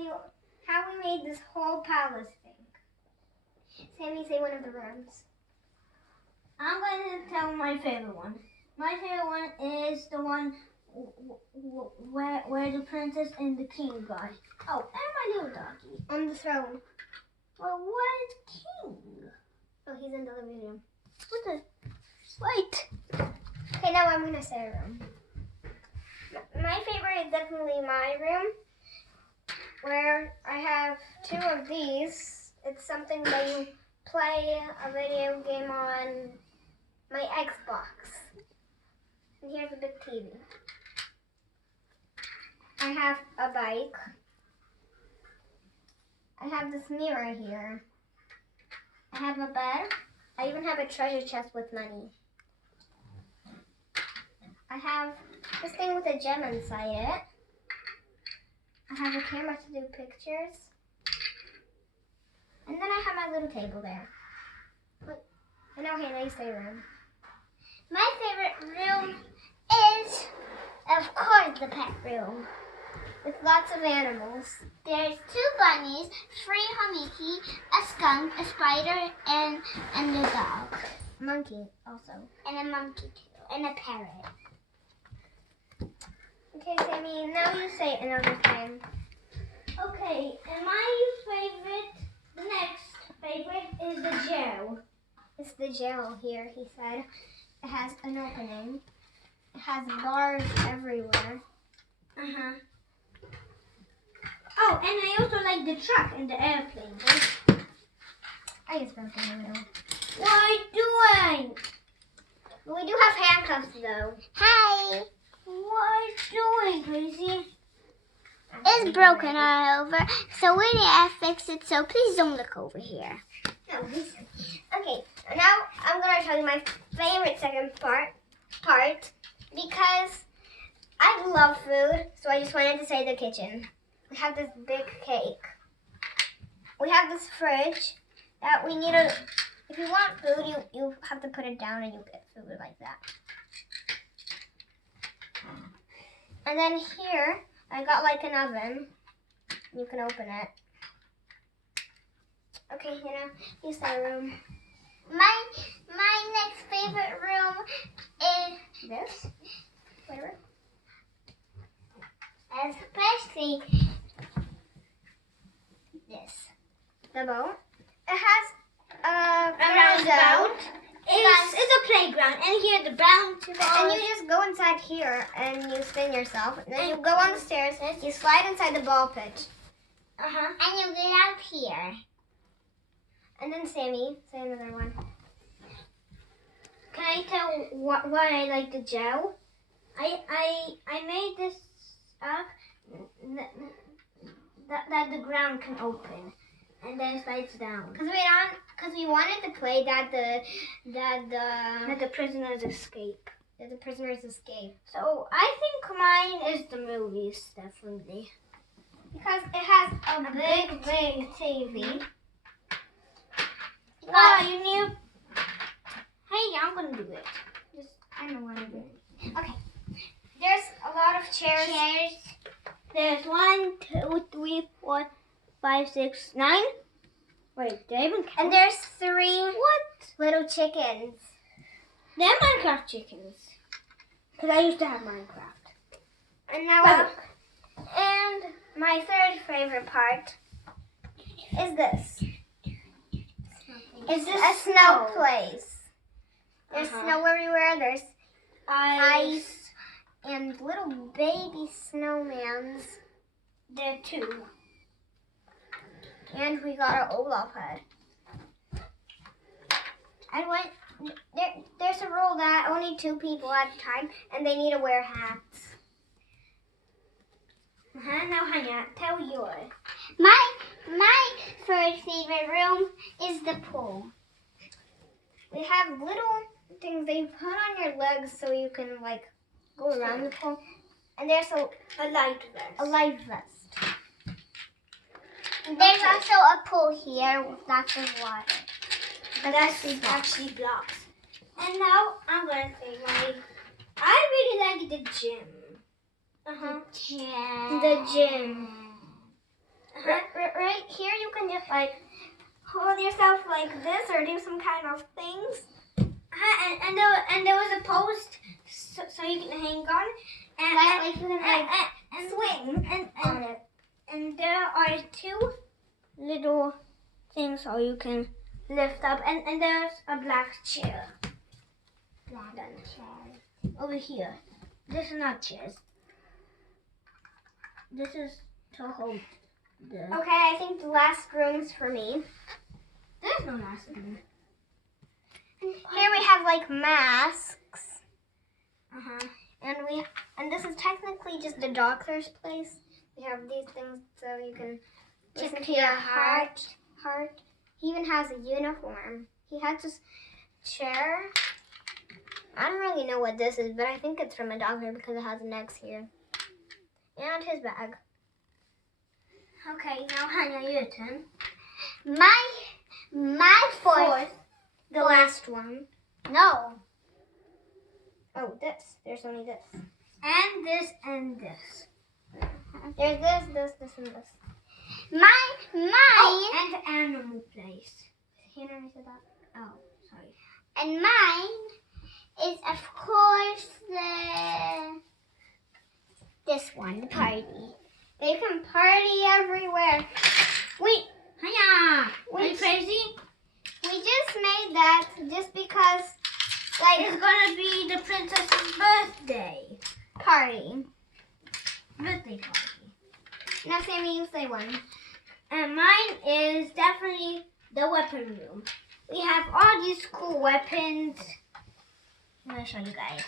you how we made this whole palace thing. Sammy, say one of the rooms. I'm going to tell my favorite one. My favorite one is the one where the princess and the king got. Oh, and my little doggy. On the throne. Well, what king? Oh, he's in the living room. What the? Wait. Okay, now I'm gonna say a room. My favorite is definitely my room, where I have 2 of these. It's something that you play a video game on my Xbox. And here's a big TV. I have a bike. I have this mirror here. I have a bed. I even have a treasure chest with money. I have this thing with a gem inside it. I have a camera to do pictures. And then I have my little table there. And now Hannah, you say room. My favorite room is, of course, the pet room. With lots of animals. There's 2 bunnies, 3 Hamiki, a skunk, a spider, and a dog. Monkey also. And a monkey too, and a parrot. Okay, Sammy, now you say it another time. Okay, and my the next favorite is the jail. It's the jail here, he said. It has an opening. It has bars everywhere. Uh-huh. Oh, and I also like the truck and the airplane. I just broke in the middle. What are you doing? We do have handcuffs though. Hi! What are you doing, Crazy? It's broken all over, so we need to fix it, so please don't look over here. No, okay, now I'm going to tell you my favorite second part because I love food, so I just wanted to say the kitchen. We have this big cake. We have this fridge that we need to, if you want food, you have to put it down and you get food like that. And then here, I got like an oven. You can open it. Okay, Hannah, you say room. My next favorite room is This? Whatever. especially this. The boat. It has a roundabout. roundabout. It's a playground, and here the brown And you just go inside here and you spin yourself. And then you go on the stairs, you slide inside the ball pit. Uh-huh. And you get out here. And then Sammy, say another one. Can I tell why I like the gel? I made this up that the ground can open and then slides down. Because we wanted to play that That the prisoners escape. the prisoners escape. So I think mine is the movies, definitely. Because it has a big TV. Oh, you need. Hey, I'm gonna do it. I don't want to do it. Okay. There's a lot of chairs. There's 1, 2, 3, 4, 5, 6, 9. Wait, did I even count? And there's 3 What? little chickens. They're Minecraft chickens. Because I used to have Minecraft. And now, and my third favorite part is this. It's a snow place. There's snow everywhere. There's ice and little baby snowmans. There are 2. And we got our Olaf head. There's a rule that only 2 people at a time, and they need to wear hats. Now, Hanya, tell yours. My third favorite room is the pool. We have little things that you put on your legs so you can like go around the pool. And there's A light vest. a life vest. There's also a pool here with lots of water. And that's actually blocks. And now I'm gonna say I really like the gym. The gym. Right here, you can just like hold yourself like this or do some kind of things. And there was a post so you can hang on. And, Like you can like and swing on it. And there are two little things so you can lift up. And there's a black chair. Black chair. Over here. This is not chairs. This is to hold the... Okay, I think the last room's for me. There's no last room. Here we have like masks. Uh-huh. And this is technically just the doctor's place. We have these things so you can listen to your heart. He even has a uniform. He has this chair. I don't really know what this is, but I think it's from a doctor because it has an X here. And his bag. Okay, now Hanya, your turn. My fourth. The last one. No. Oh, this. There's only this. And this and this. There's this, and this. Mine. And the animal place. He never said that. Oh, sorry. And mine is, of course, this one, the party. They can party everywhere. Wait, Hanya, are you Wait. crazy? we just made that just because, like, It's gonna be the princess's birthday. party. Birthday party. Now, Sammy, you say one. And mine is definitely the weapon room. We have all these cool weapons. I'm gonna show you guys.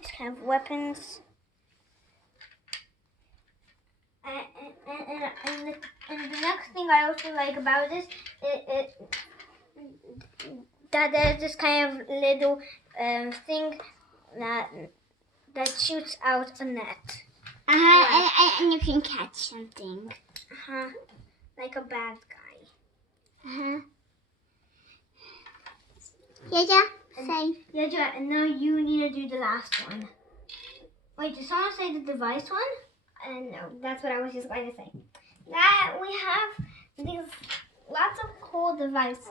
These kind of weapons. And the next thing I also like about this is that there's this kind of little thing that shoots out a net. And you can catch something. Uh-huh. Like a bad guy. Yeah. Say. Yeah, and now you need to do the last one. Wait, did someone say the device one? No, that's what I was just going to say. That we have these lots of cool devices,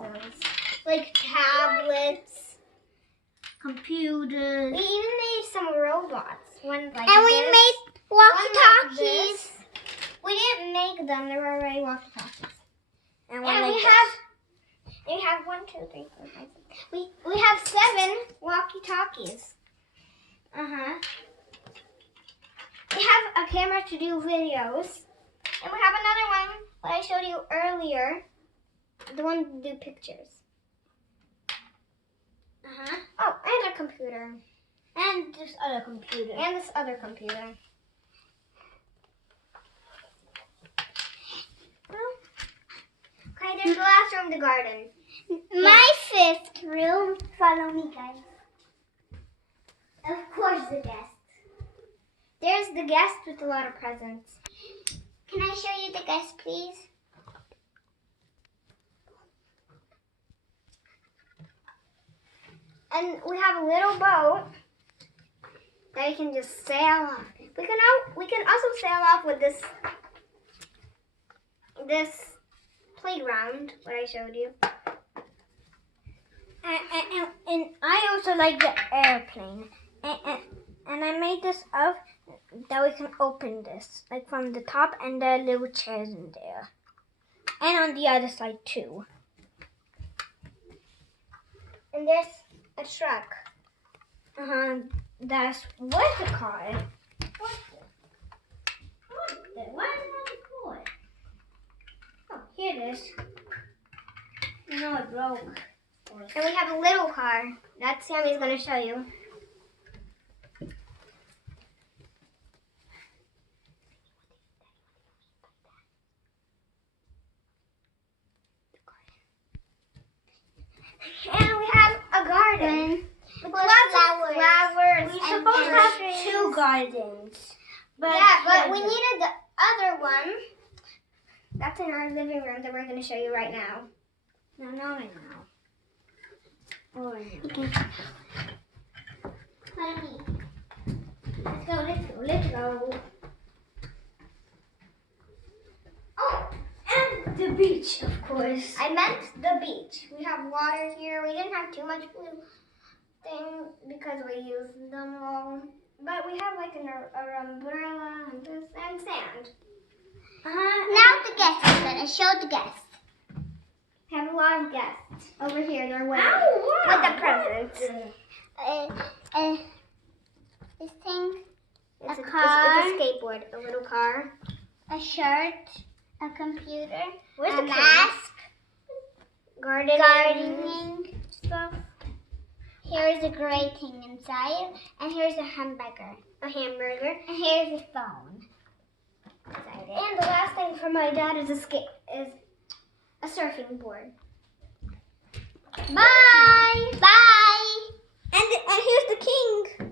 like tablets. Computers. We even made some robots. One like And we this, made one like walkie-talkies. this. We didn't make them; they were already walkie-talkies. And And we have 1, 2, 3, 4, 5, 6. We have 7 walkie-talkies. Uh-huh. We have a camera to do videos. And we have another one that I showed you earlier. The one to do pictures. Uh-huh. Oh, and a computer. And this other computer. And this other computer. Okay, there's the last room, the garden. My fifth room. Follow me, guys. Of course, the guest. There's the guest with a lot of presents. Can I show you the guest, please? And we have a little boat that you can just sail off. We can also sail off with this playground what I showed you. And I also like the airplane. And I made this up that we can open this, like from the top, and there are little chairs in there. And on the other side too. And there's a truck. That's where's the car? Why is it for? Oh, here it is. No, it broke. And we have a little car. That Sammy's going to show you. And we have a garden. With lots of flowers. We and supposed to have trees. 2 gardens. But we needed the other one. That's in our living room that we're going to show you right now. No, not right now. Oh, right now. Follow me. Let's go. let's go. Oh, and the beach, of course. I meant the beach. We have water here. We didn't have too much blue thing because we used them all. But we have like an umbrella and this and sand. Now the guest is gonna show the guests. We have a lot of guests over here. They're waiting Oh, wow. with the presents. This thing, It's A a car. It's a skateboard, a little car. a shirt, a computer, Where's a the king? mask, Gardening. gardening stuff. Here's a gray thing inside, and here's a hamburger. A hamburger. And here's a phone. Inside it. And the last thing for my dad is a surfing board. Bye! Bye! And here's the king.